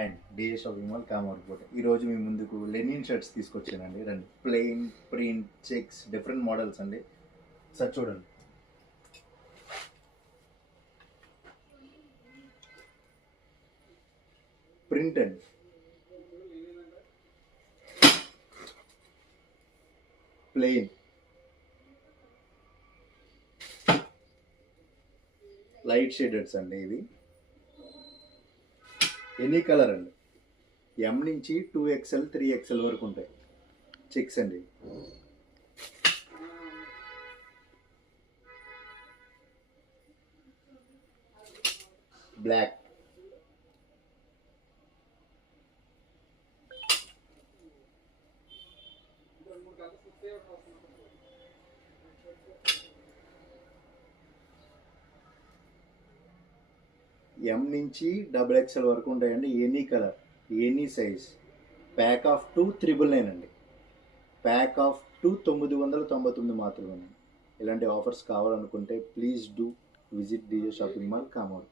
And DJ shopping mall కామర్కోట. ఈరోజు మీ ముందుకు లెనిన్ షర్ట్స్ తీసుకొచ్చానండి. రండి, plain, print, checks, different models అండి. సార్ చూడండి, ప్రింట్ అండి, ప్లెయిన్, లైట్ షేడెడ్స్ అండి. ఇది ఎనీ కలర్ అండి, ఎం నుంచి 2XL 3XL వరకు ఉంటాయి. చెక్స్ అండి. బ్లాక్, ఎం నుంచి XXL వరకు ఉంటాయండి. Any colour, any size. Pack of 2 999 అండి. ప్యాక్ ఆఫ్ 2 999 మాత్రమే. ఇలాంటి ఆఫర్స్ కావాలనుకుంటే please do visit DJ shopping mall కామౌట్.